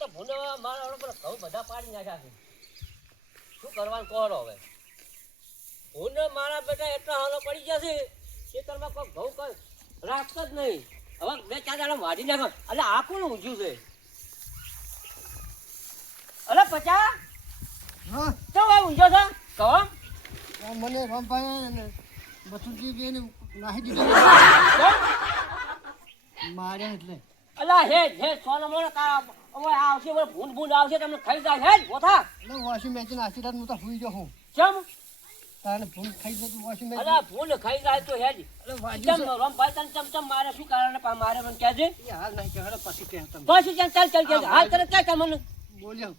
તો ભૂંડો મારા પર ઘઉં બધા પાડી નાખ્યા છે. શું કરવાનું કહો હવે? ભૂંડો મારા બેટા એટલા હાલો પડી ગયા છે ખેતરમાં કોઈ ઘઉં કઈ રાખતો જ નહીં. હવે બે ચાર દાડા વાઢી નાખો. એટલે આ કોણ ઊંઘ્યું છે? અરે પચા હા તો ઊંઘ્યો છે કહો. મને રમભાઈ બસુજી બેન નાહી દીધો માર્યા એટલે અલા હે સોનો મોનો કા હવે આવશે હવે ભૂંડ આવશે તમને ખાઈ જાય હે બોથા. એટલે વોશિંગ મશીન આશીર્વાદ હું તો સુઈ જાઉં હું કેમ? તારે ફૂલ ખાઈ જતું વોશિંગ મશીન અલા ભૂંડ ખાઈ જાય તો હેજ. એટલે વાજુ ચમ રમભાઈ તને ચમ મારે શું કારણ મારે મને કહેજે. હાલ નહીં કહેવાય પછી કહે તમે પછી ચાલ હાલ તરત ક્યાં મને બોલ્યો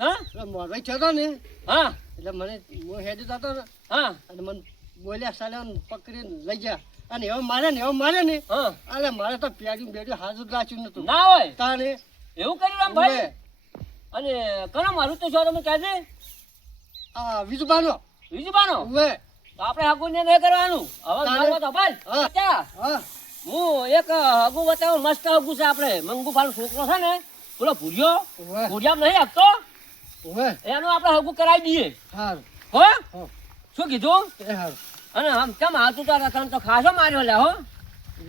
હા એટલે મોરભાઈ થયો ને હા એટલે મને હું હેડ જતો ને હા અને મને બોલ્યા સાલે પકડીને લઈ ગયા અને એવો મારે ને હા અરે મારે તો પ્યારી બેડી હાજર રાખ્યું નતું ના હોય તારે એવું કર્યું રમભાઈ. અને કનો મારું તો છો તમે કહેજે આ વિજુબાનો વિજુબાનો ઉવે તો આપણે હગું ને નહીં કરવાનું. હવે મારવા તો ભાઈ હા. ચા હા હું એક હગું બતાવું મસ્ત હગું છે આપણે મંગુભાઈ છોકરો છે ને પેલો ભૂર્યો ઉવે ભૂર્યામ નહીં આપતો ઉવે એનું આપણે હગું કરાવી દઈએ હાર હો. હા શું કીધું? એ હાર અને આમ કેમ હાલતું તો રતન તો ખાસો માર્યો લે હો.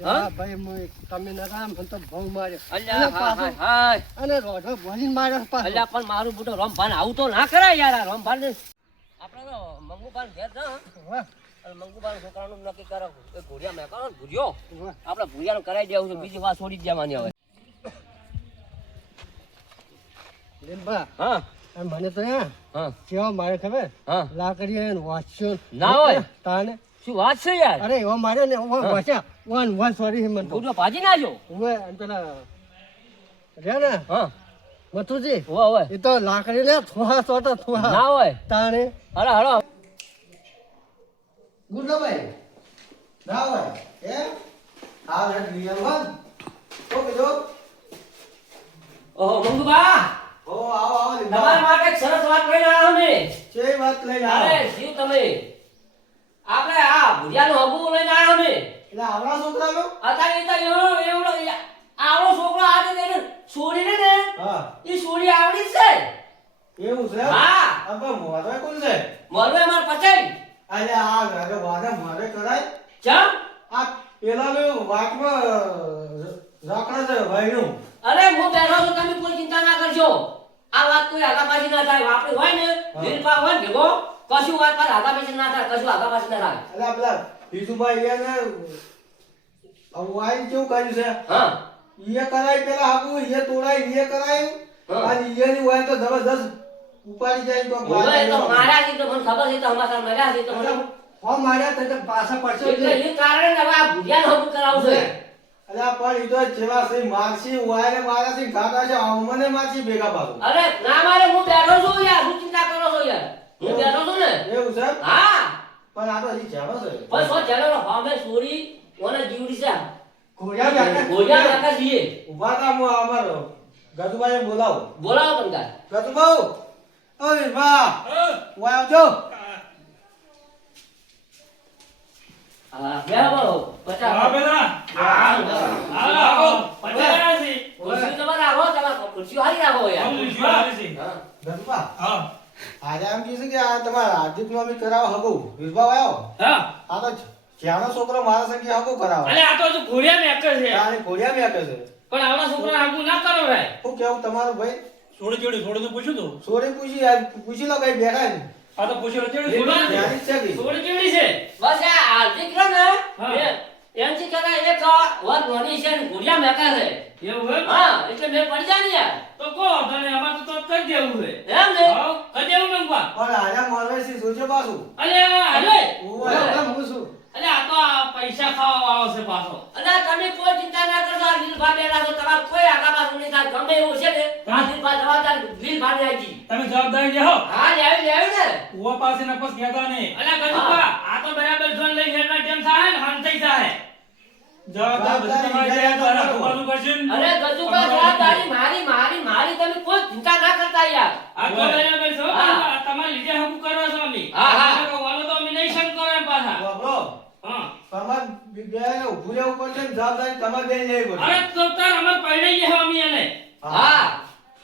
હા ભાઈ તમે નતા મને તો બહુ માર્યો અલ્યા અને હા પાછો હા અને રોઢો ભરીને માર્યો પાછો અલ્યા પણ મારું બુટો રમભાન આવું તો ના કરાય યાર. આ રમભાન ને આપણે તો મંગુભાઈ ઘેર જા વાહ, અને મંગુભાઈ છોકરાનું નક્કી કરો એ ભૂર્યા મેં કરો ભૂર્યો વાહ. આપણે ભૂર્યાનું કરાવી દેવું છે. બીજી વાત છોડી જ જવાની હવે. લીંબા, હા અને મને તો યા હા કેવા મારે ખબર હા લાકડી ને વાંચ્યો ના હોય. તાને શું વાત છે યાર? અરે એવો મારે ને વાંચ્યા વન સોરી મને તો ભૂર્યો ભાજી નાખ્યો. હવે અને પેલા રે ને હા મથુજી હોય એ તો લાકડી ને થોડા સોટા થોડા ના હોય. તાણે હલો હલો ગુડભાઈ ના હોય એ હાલ હેડ નિયમન તો કીધું ઓહો મંગુબા ઓ આવો આવો તમારા માટે એક સરસ વાત લઈને આવ્યા અમે. છે વાત લઈને અરે જીવ તમે આપણે આ ભુજાનું હગું લઈને આવ્યા અમે. એટલે આવડા છોકરાનો અત્યારે તો એવડો આવડો છોકરો આજે તેને છોડીને ને હા એ છોડી આવડી જ છે. એવું છે હા અબે મોરે કોણ છે મોરવે અમાર પચાઈ અરે આ ઘરે વારે મોરે કરાય ચમ આ પેલા નો વાટમાં રાખડા છે ભાઈનું અરે હું બેઠો છું તમે કોઈ ચિંતા ના કરજો. આ વાત કોઈ આગાપાછી ના થાય. આપણે હોય ને દિલપા હોય ને ભેગો કશું વાત પર આગાપાછી ના થાય. કશું આગાપાછી ના થાય. અલા પેલા બીજુભાઈ એને વાઈન કેવું કર્યું છે હા ઈએ કરાય પેલા હાકુ ઈએ તોડાય ઈએ કરાય હા. અને ઈયેની હોય તો જબરદસ્ત ઉપાડી જાય તો હવે તો માર્યા છે તો મને ખબર છે તો અમારા માર્યા છે તો મને હો માર્યા તો પાછા પડશે એટલે એ કારણે હવે આ ભુજાનું હગું કરાવું છે. અલા પણ ઈ તો જેવા છે મારસી વાયરે મારા છે ઘાટા છે મને મારસી ભેગા પાછું અરે ના મારે હું બેઠો છું યાર. શું ચિંતા કરો છો યાર? હું બેઠો છું ને. એવું છે હા પણ આ તો હજી જાણો છે બસ સો ચાલો ફામે સોરી ઓને જીવડી છે. ઘોડિયા બેઠા ગોજા કાકા જીએ ઉભા તા હું અમારો ગજુભાઈ બોલાવો બોલાવો તમકા. ગજુભાઈ ઓય વાહ વાહ આવજો હા બે બોલો પચાસ હા બેટા આવો પચાસ છે ખુરશી તમારે રાખો તમારે ખુરશી હારી રાખો યાર. હું જીવા છે હા ગજુભા હા આજે એમ કહે છે કે આ તમારા હાર્દિક નો બી કરાવો હગો વિરભાવ આવ્યો હા આ તો જ્યાંનો છોકરો મારા સંગે હગો કરાવો અરે આ તો હજુ ઘોડિયા મેકર છે તારે ઘોડિયા મેકે છે પણ આવડા છોકરા આગુ ના કરો ભાઈ શું કેવું તમારું ભાઈ થોડી તો પૂછ્યું તું સોરી પૂછી લો કઈ બેઠા ને આ તો પૂછ્યું ચેડી થોડી ધ્યાન છે કે થોડી કેવડી છે બસ આ હાર્દિક રહ્યો ને હા. એનથી કદાચ એક વાત નોની છે ને ગુડિયા મેકા છે. એવું હે હા એટલે મેં પડી જાય ને યાર. તો કો તને આમાં તો કરી દેવું છે એમ ને હા કરી દેવું મંગવા પણ આજા મોરવેસી સોચો પાછું અરે અરે ઓય હું શું અરે આ તો આ પૈસા ખાવા વાળો છે પાછો અને તમે કોઈ ચિંતા ના કરશો. આ દિલભા બેઠા છો તમારે કોઈ આગા પાછું નહીં થાય. ગમે એવું છે ને આ દિલભા જવાબદાર દિલભા ને આવી. તમે જવાબદારી લેહો હા લેવી ને. ઉવા પાસે નપસ કહેતા નહીં અરે ગજુબા આ તો બરાબર જોન લઈ હેડના ટેમ થાય ને હન થઈ જાય જવાબદાર બધું તમારે જાય તો આના ખોવાનું કરશે ને અરે ગજુકા જવાબદારી મારી તમે કોઈ ચિંતા ના કરતા યાર. આ તો બરાબર છો હા. તમારે લીધે હકુ કરો છો અમે હા, હા. આ વાલો તો અમે નહીં શંક કરે પાછા બાબરો હા તમાર બેને ઉભું રહેવું પડશે ને જવાબદારી તમારે બેન લેવી પડશે અરે તો તાર અમાર પહેલે જ હે અમે એને હા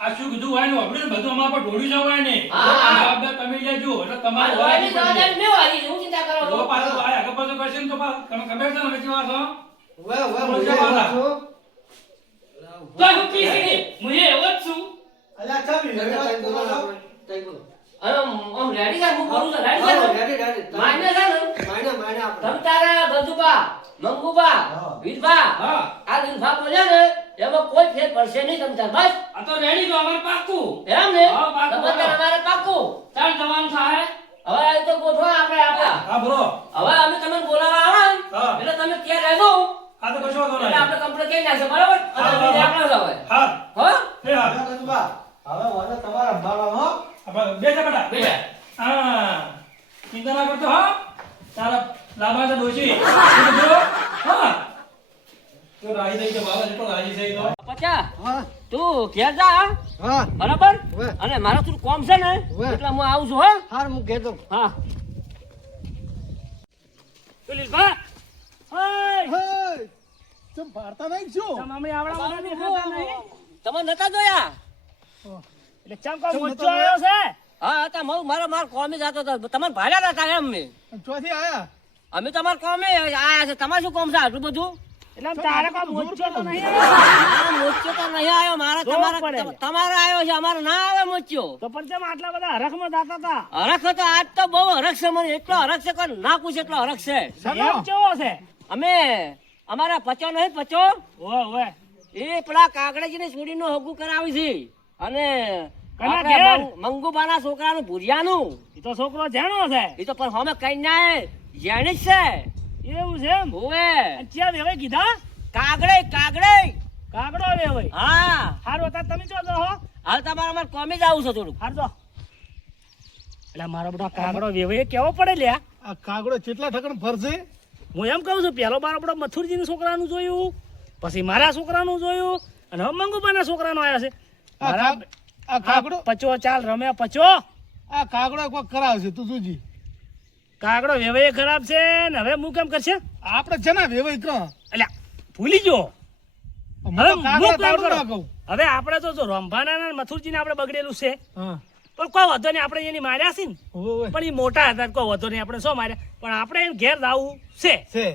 આ શું કીધું હોય ને વાપર્યું ને બધું અમારા પર ઢોળી જવાય ને હા, હા. જવાબદાર તમે લેજો એટલે તમારે મારી વાલી જવાબદારી મેં વાલી છે, હું ચિંતા કરો છો? જો પાછું આ આગળ પાછું કરશે ને તો તમે ખબર છે ને અમે કેવા છો હવે બોલજો વાલા. તો હું કીધી નહીં. હું એવો જ છું. અલ્યા ચાલ અરે આમ રેડી છે, હું કરું છું, રેડી છે ને? માન્ય છે ને? તમ તારા ગજુબા, મંગુબા, હા. વીરબા, હા આ દિલભા બોલ્યા ને એમાં કોઈ ફેર પડશે નહીં તમ તાર, બસ આ તો રેડી તો અમારે પાકું એમ ને? હા, પાકું, તમે તાર અમારે પાકું. ચાલ જવાનું થાય હવે આ તો ગોઠવો આપણે આપણા. હા બોલો હવે અમે તમને બોલાવવા આવે ને, હા. એટલે તમે ત્યાં રહેજો. આ તો કશો વાંધો એટલે નહીં આપણે કમ્પ્લીટ કરી નાખશે, બરાબર? હા, અને હા, બીજે હા. આપણે જ હવે. હા હો? એ હા હવે વાને તમારા ભાડા હો બેસે બેટા બેટા. હા ચિંતા ના કરતો હા તારા લાભા તો ડોશી શું કીધું? હા તો રાજી થઈ તો બાબા જેટલો રાજી થઈ તો પચા, હા તું ઘેર જા, હા બરાબર? હવે. અને મારે થોડું કોમ છે ને હવે. એટલે હું આવું છું, હો? હાર હું ઘેર દઉં હા. દિલીપભા, ઓય, હે ચમ ભારતા નહીં શું તમે અમે આવડા બધા દેખાતા નહીં તમે નતા જોયા? એટલે ચમ કો મોચો આવ્યો છે હા, હતા મારો કોમે જતો હતો, તમને ભાડ્યા હતા એમ મેં. ચોથી આયા અમે તમારા કોમે આયા છે, તમારે શું કોમ છે આટલું બધું? એટલે તારે કો મોચો તો નહીં આ મોચ્યો તો નહીં આવ્યો, મારે જોર પડે. તમારે આવ્યો છે, અમારે ના આવે મોચ્યો. તો પણ ચમ આટલા બધા હરખમાં જાતા હતા હરખ હતો, આજ તો બહુ હરખ છે, મને એટલો હરખ છે કે ના પૂછે એટલો હરખ છે. એમ કેવો છે અમે અમારા પચો નહીં પચો, ઓય ઓય એ પેલા કાગડજીની છોડીનું હગું કરાવી છે, અને કના આપણે ઘેર? મંગુબાના છોકરાનું ભુરિયાનું. એ તો છોકરો જાણો છે એ તો પણ અમે કઈ ના જાણી જ છે. એવું છે એમ ઓવે ક્યાં વેવાય કીધા કાગડે કાગડો વેવાય હા. હારું હતા તમે જો હો હાલ તમારે અમારે કોમે જ આવું છે થોડું. હાર જો એટલે મારો બધો કાગડો વેવાય કેવો પડે લ્યા આ કાગડો કેટલા ઠકણ ફરશે હું એમ કહું છું પેલો બાર આપણો મથુરજીના છોકરાનું જોયું, પછી મારા છોકરાનું જોયું, અને હવે મંગુબાના છોકરાનો આવ્યા છે. મારા આ કાગડો પચો ચાલ રમ્યા પચો આ કાગડો કોઈ કરાવશે તું જોજી કાગડો વેવાય ખરાબ છે ને હવે હું કેમ કરશે આપણે છે ને વેવાઈ ક એટલે ભૂલી ગયો. હવે હું કાગડો હું તાવડો કાગડો. ના કહું હવે આપણે તો જો રંભાના ને મથુરજીને આપણે બગડેલું છે, હા પણ કોઈ વધો નહીં, આપણે એની માર્યા છે ને, ઓવે પણ એ મોટા હતા કોઈ વધો નહીં, આપણે શું માર્યા, પણ આપણે એને ઘેર લાવવું છે. છે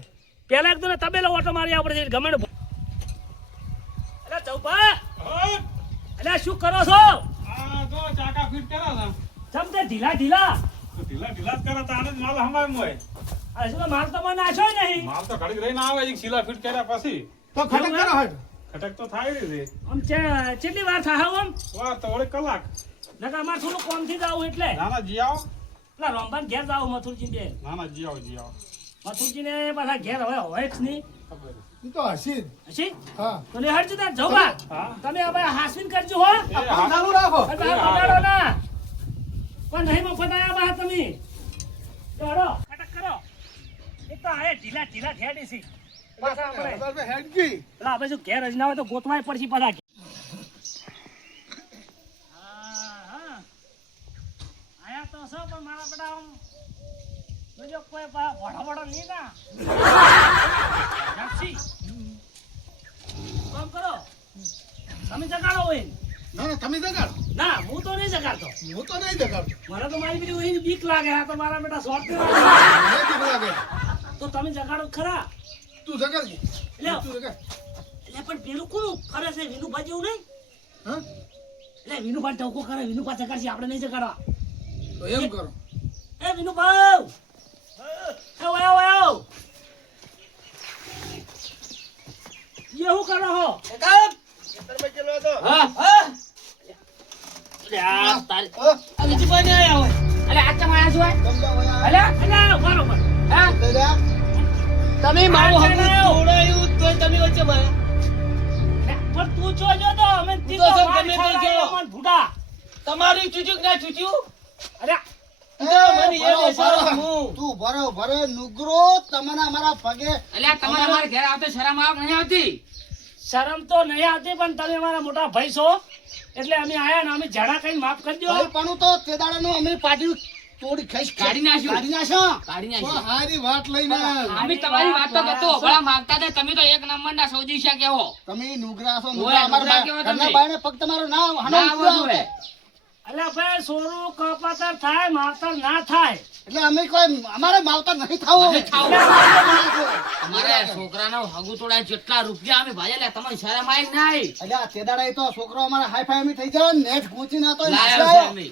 પેલા એક તો ને તબેલો ઓટો મારી આપણે ગમે ને. અરે ચૌપા, અરે શું કરો છો? આ તો ચાકા ફીટ કર્યા હતા. ચમ તે ઢીલા ઢીલા તો ઢીલા ઢીલા જ કરે તો આને જ માલ હમાય મોય. આ શું માલ તો મને નાખ્યો નહીં. માલ તો ઘડીક રહીને આવે એક શીલા ફીટ કર્યા પછી તો ખટક કરો હટ ખટક તો થાય જ છે. આમ કેટલી વાર થાય આમ વાર તો વળી કલાક. નકર અમારે થોડું કોમથી જાવું એટલે નાના જી આવો, પેલા રોમબાન ઘેર જાવું મથુરજી બે નાના જી આવો, જી આવો. મથુરજી ને પાછા ઘેર હવે હોય જ નહીં. ખબર છે. ઈ તો હસી હશી હા તો લે હટજો તાર જવા. હા. તમે હવે હાસવીન કરજો હો. એ આ હા. ચાલુ રાખો અરે બહાર પગાડો ના. પણ નહીં મફત આયા બહાર તમે. ચાલો કટક કરો. એક તો આયા ઢીલા ઢીલા ઠેડી છે. પાછા આપણે હેડજી પેલા આપણે જો ઘેર જ ના હોય તો ગોતવાય પડશે પાછા. હા. આયા તો છો પણ મારા બેટા આમ જોજો કોઈ વડો નહીં ના. જાપસી. કામ કરો. તમે જગાડો હોય. ના ના તમે જગાડ ના હું તો નહીં જગાડતો. હું તો નહીં જગાડતો મને તો મારી પેલી ઓહીની બીક લાગે. આ તો મારા બેટા શોર્ટ મને બીક લાગે તો તમે જગાડો ખરા. તું જગાડજે લ્યો. તું જગાડ એટલે પણ પેલું કોણ ફરે છે વિનુભા જેવું નહીં. હા એટલે વિનુભા ટોકો કરે, વિનુભા જગાડશે, આપણે નહીં જગાડવા. તો એમ કરો એ વિનુભા એ વાયો વાયો ये હું કરો હો? હા. અરે આ તારી આ બીજું કોઈ નહીં આવ્યા હોય. અરે આ ચમ આયા છો હોય? અરે બરોબર. હા, તમે મારું આ હમું ચાલ્યો. તોડાયું તોય તમે વચ્ચે માર્યા. પણ તું જોજો તો અમે તો તીતો સર માર ગમે તે ખવડાવીએ કહો. અમન ભૂડા. તમારું ચૂચ્યું કે ના ચૂચ્યું? અરે મને એ બેસાડો હું. તું ભરે નુગરો તમને અમારા પગે અલ્યા તમારે અમારા ઘરે આવતો શરમ આવ નહીં આવતી? શરમ તો નહીં આવતી પણ તમે મારા મોટા ભાઈ છો એટલે અમે આયા ને અમે ઝાડા કઈ માફ કરી દો. ભાઈ પણ તો તે દાડાનું અમે પાડ્યું તોડી ખાઈશ કાઢી નાખ્યું. કાઢી નાખો કાઢી તો નાખ્યું. હારી વાત લઈને અમે તમારી વાત તો કરતો ભલા માંગતા હતા, તમે તો એક નંબરના સૌદી છે કેવો. તમે નુગરા છો ઓય, નુગરા અમારા નુગરા કેવો તમે? ઘરના બાયણે પગ તમારો ના ના હનો આવડતું આવડે. હોય. અલ્યા ભાઈ સોનું કપાતર થાય માવતર ના થાય. એટલે અમે કોઈ અમારે માવતર નહીં થાવું નથી થાવું. અમારે છોકરાનો હગુ તોડા જેટલા રૂપિયા અમે ભાજ્યા તમારી શરમ આવી નહીં. અલ્યા તે દાડા તો છોકરો અમારા હાઈ ફાઈ થઈ જાય નેટ ગૂંચી ના તો લાયો છે અમે.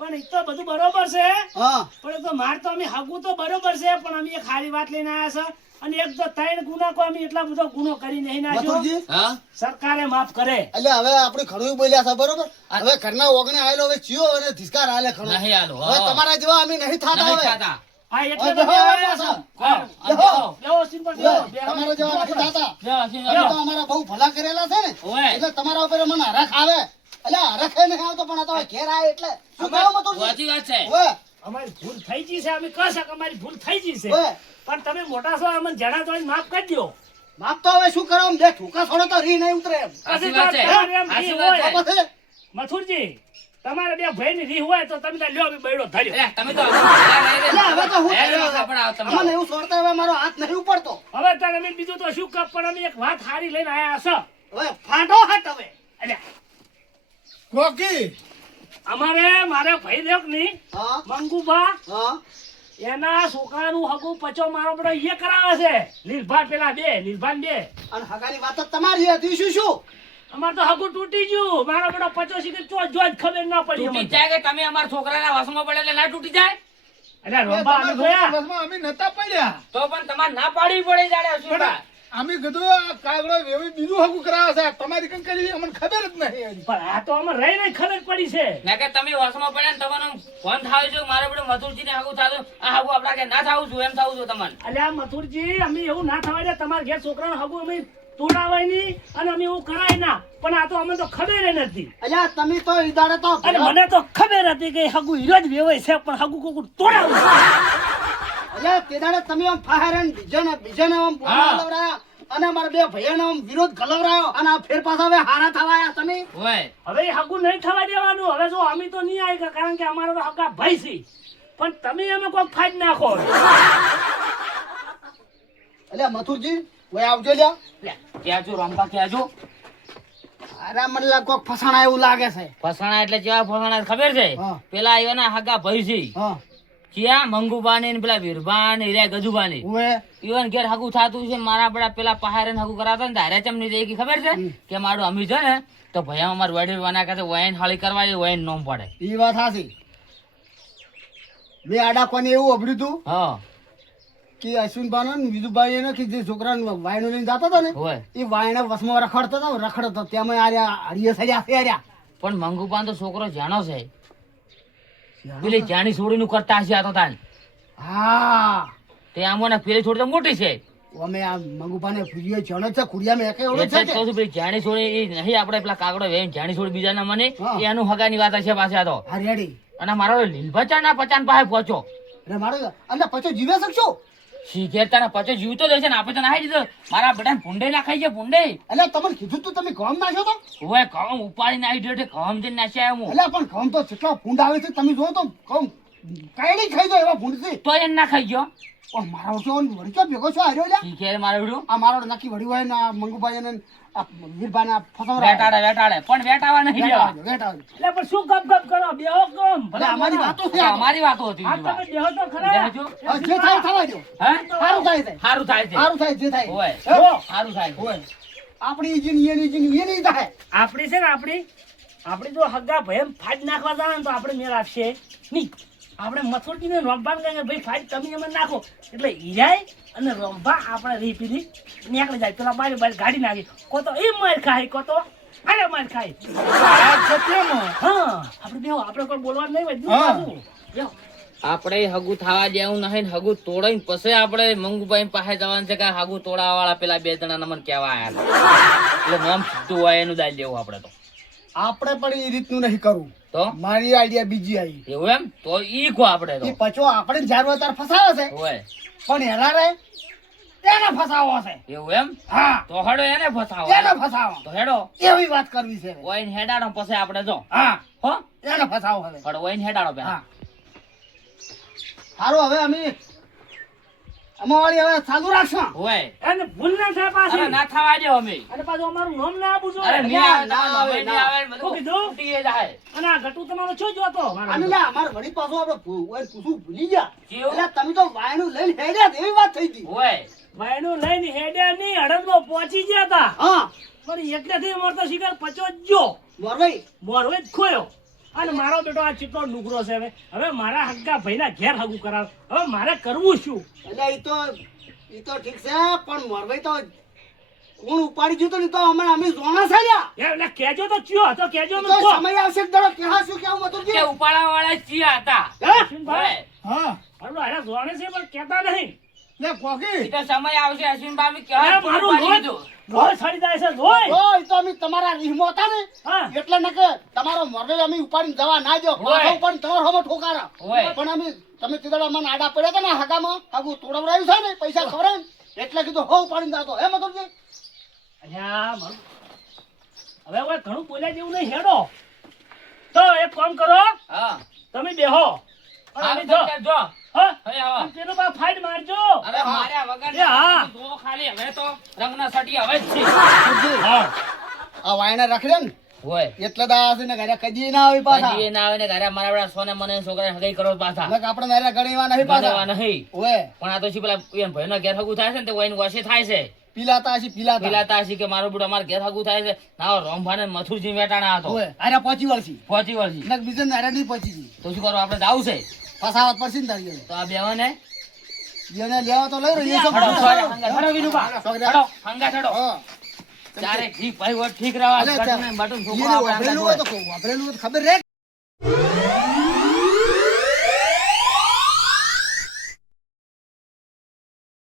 પણ એ તો બધું બરોબર છે. હા પણ એ તો માર તો અમે હગું તો બરોબર છે પણ અમે એક સારી વાત લઈને આવ્યા છે અને એક તો 3 ગુના કો અમે એટલા બધો ગુનો કરી નહીં નાખ્યો. મથુરજી હા સરકારે માફ કરે. એટલે હવે આપણે ઘણું બોલ્યા છે બરોબર હવે ઘરના ઓગણે આવેલો હવે ચિયો અને ધિસ્કાર આલે ઘણો નહીં આલો. હવે તમારા જેવા અમે નહીં થાતા નહીં હવે ખાતા. હા એટલે હવે તો બેહો બે પાછા. આવ્યા છે. હા, બેહો. બેહો. બેહો, સિમ્પલ બેહો. બેહો. તમારા જેવા નથી થાતા બેહો, સિંહ, એ તો બેહો. અમારા બહુ ભલા કરેલા છે ને ઓય. એટલે તમારા ઉપર મને હરખ આવે એટલે હરખ એ નહીં આવતો પણ આ તો હવે ઘેર આવે એટલે શું કહો મથુરજી? સાચી વાત છે. ઓય, અમારી ભૂલ થઈ ગઈ છે અમે કહે છે કે અમારી ભૂલ થઈ ગઈ છે ઓય, પણ તમે મોટા છો અમને જણા તો માફ કરી દો. માપ તો હવે શું કરો આમ બે ઠુકા છોડો તો રી નહીં ઉતરે એમ સાચી પછી વાત છે. તો તમારે એમ સાચી રી વાત હોય. છે. પછી મથુરજી તમારે બે ભાઈની રી હોય તો તમે તાર લ્યો અમે બૈડો ધર્યો. અરે, તમે તો ભલા નહીં રે. એટલે હવે તો હું હેડ કર્યો વાંકા પડાવો તમે. અમને એવું છોડતા હવે મારો હાથ નહીં ઉપડતો હવે તારે અમે બીજું તો શું કપ પણ અમે એક વાત હારી લઈને આયા છો. હવે ફાટો હટ હવે અલ્યા રોકી મારે ભાઈ દેખ ની હા મંગુબા હા એના છોકરાનું હગું પચો મારો બધો એ કરાવે છે. લીલભા પેલા બે લીલભા ને બે અને હગાની વાત જ તમારી હતી શું શું અમાર તો હગું તૂટી ગયું મારો બધો પચો શીખે જો જ ખબર ના પડી તૂટી અમને. જાય કે તમે અમારા છોકરાના વશમાં પડે એટલે ના તૂટી જાય. અલ્યા રોંબા અમે જોયા અમે નતા પડ્યા તો પણ તમારે ના પાડવી પડે જાણે અશ્વિનભાઈ. અમે કીધું આ કાગડો એવી બીજું હગું કરાવે છે તમારી કંઈ કરી અમને ખબર જ નહીં પણ આ તો અમે રહી રહી ખબર પડી છે. ના કે તમે વશમાં પડ્યા ને તમારો ફોન થાય છે મારે બધું મથુરજીને હાગું થાતું આ હાગું આપણા કે ના થાવું છું એમ થાવું છું તમને. અલ્યા મથુરજી અમે એવું ના થવા દે તમારા ઘેર છોકરાનું હગું અમે તોડાવાય નહીં અને અમે એવું કરાય ના પણ આ તો અમને તો ખબર નથી. અલ્યા તમે તો ઈદાડે તો અને મને તો ખબર હતી કે હગું હીરો જ વેવાય છે પણ હગું કોકું તોડાવું છે. અલ્યા તે દાડે તમે આમ ફાહેરન બીજાને આમ બોલવા હા. લવરાયા અને અમારા બે ભાઈઓને આમ વિરોધ ગલવરાયો અને આ ફેર પાછા હવે હારા થવા આયા તમે હોય હવે એ હગું નહીં થવા દેવાનું. હવે જો અમે તો નહીં આવી કારણ કે અમારો તો હગા ભાઈ છે પણ તમે અમે કોઈક ફાડી નાખો. અલ્યા મથુરજી ઓય આવજો લ્યા લે, ક્યાં છો રંભા ક્યાં છો? અરે મને લાગ કોક ફસાણા એવું લાગે છે ફસાણા એટલે કેવા ફસાણા ખબર છે? હા. પેલા આવ્યા હાગા ભાઈ છે હા ક્યાં મંગુબાની ને પેલા વીરબાની હીરા ગજુબાની ઓય ઈવન ઘેર હગું થાતું છે ને મારા બડા પેલા પહાડે હગું કરાવતા ને ધારે ચમ નહીં જાય ખબર છે કે મારું અમી છે ને તો ભૈયા અમારું વડીલ વાના કાતે વાઈન હાળી કરવા જાય વાઈન નોમ પડે. ઈ વાત હાચી મેં આડા કોને એવું અભડ્યું તું હા કે અશ્વિનભાઈ ને વિદુભાઈ એને કે જે છોકરાને વાયણો લઈને જતા હતા ને હોય એ વાયણા વસમાં રખડતા હતા રખડતો તેમાં આર્યા હરિય સર્યા ફેર્યા પણ મંગુપાન તો છોકરો જાણો છે પેલી જાણી છોડીનું કરતા હશે આ તો તાન હા તે આમોને પેલી છોડી તો મોટી છે અમે આ મંગુભાને ફુરીએ જણ છે ખુડિયા મેં એકે ઓળખ એટલે છે જ કહું છું પેલી જાણી છોડી એ નહીં આપણે પેલા કાગડો વેન જાણી છોડી બીજાના મને હા. એ એનું હગાની વાત હશે પાછી આ તો. હરિયાળી અને મારો લીલભચા ના પચાન પાસે પહોંચો એટલે મારો એટલે પછી જીવે શકશો શીખેર તારા પચો જીવતો જ હશે ને આપણે તો નાખી દીધો મારા બેટા ભૂંડે ના ખાઈ છે ભૂંડે એટલે તમને કીધું તું તમે ઘઉં નાખ્યો તો હવે ઘઉં ઉપાડીને આવી ગયો ઘઉં જઈને નાખ્યા હું એટલે પણ ઘઉં તો કેટલા ભૂંડ આવે છે તમે જો તો ઘઉં કાયડી ખાઈ જાય એવા ભૂંડ છે તો એને ના ખાઈ ગયો ઓ મારો છો વળચો ભેગો છો હાર્યો લ્યા શીખેર મારો વિડું આ મારો નક્કી વળી હોય ને આ મંગુભાઈ અને આ વીરભાઈ ફસાવરા વેટાડે પણ વેટાવા નહીં દેવા વેટાવજો એટલે પણ શું ગપ ગપ કરો બેહો કેમ એટલે અમારી વાતો છે આ આ. અમારી વાતો હતી આ બીજી તમે વાત. બેહો તો ખરા. બેહજો. હવે જે થાય થવા દો હે? સારું થાય છે સારું થાય છે સારું થાય જે થાય હોય હો. સારું થાય છે. હોય આપણી ઇજિન એની ઇજિન એની થાય આપણી છે ને આપણી જો હગા ભાઈ ફાડ નાખવા જાય ને તો આપણે મેળ આપશે નહીં. આપણે મથુરજીને રંભાન કહે ભાઈ ફાડ તમે એમાં નાખો એટલે ઈરાય અને રંભા આપણે રીપીની નીકળી જાય પેલા બારી બારી ગાડી નાખી કો તો એ માર ખાય કો તો અરે માર ખાય. હા આપણે બેહો આપણે કોઈ બોલવાનું નહીં હોય દૂર બાજુ. બેહો. આપણે હગું થવા દેવું નહીં ને હગું તોડાઈને પછી આપણે મંગુભાઈ પાસે જવાનું છે કે આ હગું તોડાવા વાળા પેલા બે જણા મને કેવા આયા એટલે નામ સીધું હોય એનું દાઈ દેવું આપણે તો આપણે પણ એ રીતનું નહીં કરવું તો મારી આઈડિયા બીજી આવી એવું એમ તો ઈ કો આપણે એ તો પચો આપણે જારવા તાર ફસાવે છે હોય પણ એના રે એને ફસાવો છે એવું એમ હા તો હેડો એને ફસાવો એને ફસાવો તો હેડો એવી વાત કરવી છે ઓઈન હેડાડો પછી આપણે જો હા હો એને ફસાવો હવે હેડો ઓઈન હેડાડો પેલા હા સારું હવે અમે અમારી હવે ચાલુ રાખશું હોય એને ભૂલ ના થાય અરે પાછી ના થવા દો અમે અને પાછું અમારું નામ ના આપું છું અરે અને નહીં આવે, ના તમારો આવે, ભાઈ નહીં ના. આવે, બધું શું કીધું? તૂટી જાય. આ ગટુ તમારો શું જોતો અને ના અમારે વળી પાછું આપણે પૂછું ભૂલી ગયા કેવું? એટલે તમે તો વાયણું લઈને હેડ્યા એવી વાત થઈ ગઈ હોય ભાઈનું લઈને હેડ્યા નહીં હડદમાં પહોંચી ગયા હતા હા પણ એટલેથી મળતો શિકાર પચો જ જો મોરભાઈ મોરવે જ ખોયો અને મારો બેટો આ ચીટલો નુકરો છે હવે મારા હગ્ગા ભાઈના ઘેર હગું કરાવ હવે મારે કરવું શું એટલે એ તો ઠીક છે પણ મોરભાઈ તો કોણ ઉપાડી ગયું તો નહીં તો અમે જોણા છે લ્યા. એટલે કેજો તો ચિયો હતો કેજો એ તો સમય આવશે એક દાડો ક્યાં શું કેવું હતું તે ઉપાડા વાળા ચિયા હતા અશ્વિનભાઈ હા હમણાં આને જોણે છે પણ કહેતા નહીં લે કોકી એ તો સમય આવશે અશ્વિનભાઈ અરે કહેવાય મારું ઉપાડી લોહી દીધું. લોહી સડી જાય છે લોહી. ઓય તો અમે તમારા રીહમાં હતા ને હા એટલે ન કે તમારો મોરભાઈ અમે ઉપાડીને જવા ના દો હોય. પાછો ઉપાડીને તમારો હમો ઠોકારા હોય. પણ અમે તમે કીધું અમને આડા પડ્યા હતા ને હગામાં આગું તોડવડાવ્યું છે ને પૈસા ખવડાવે ને એટલે કીધું હો ઉપાડીને જાતો હે મતલબ અલ્યા મારું હવે હવે ઘણું બોલ્યા જેવું નહીં હેડો તો એક કામ કરો હા તમે બેહો અને હાલ અમે જો તમે જો હા હવે આવો. અને પેલો બા ફાઇટ મારજો હવે માર્યા વગર એ હા. જો ખાલી હવે તો રંગના સટી હવે જ છે હા આ વાયણા રાખડે ને હોય એટલે દા છે ને ઘરે કદી ના આવી પાછા હજી એ ના આવે ને ઘરે મારા બધા સોને મને છોકરા હગાઈ કરો પાછા નક આપણે મારા ગણીવા નહીં ગણેવા પાછા નહીં ઓય પણ આ તો શું પેલા એમ ભાઈનો ઘેર હગું થાય છે ને તે કોઈનું વશે થાય છે પીલાતા હશે પીલાતા પેલા તાસી કે મારો બુડો અમારે ઘેર હગું થાય છે ના રોમભાને મથુરજી વેટાણા હતો ઓય આરે પહોંચી વળશી પહોંચી વર્ષી નક બીજે નારે નહીં પહોંચી ગઈ તો શું કરો આપણે જાવું છે ફસાવત પડશે ને તારી જોડે. તો આ બેવાને જેને લેવા તો લઈ રહ્યો એ સબ હડો, હડો, વિનુભા. છોકરા. હડો, હંગા હડો. હા. ચારે ઠીક ભાઈ વોટ ઠીક રહેવા અલે, બટન ને બટન છોકરો એને આપણે વાપરેલું હંગાત હોય હોય. તો કહું, વાપરેલું હોય તો ખબર રહે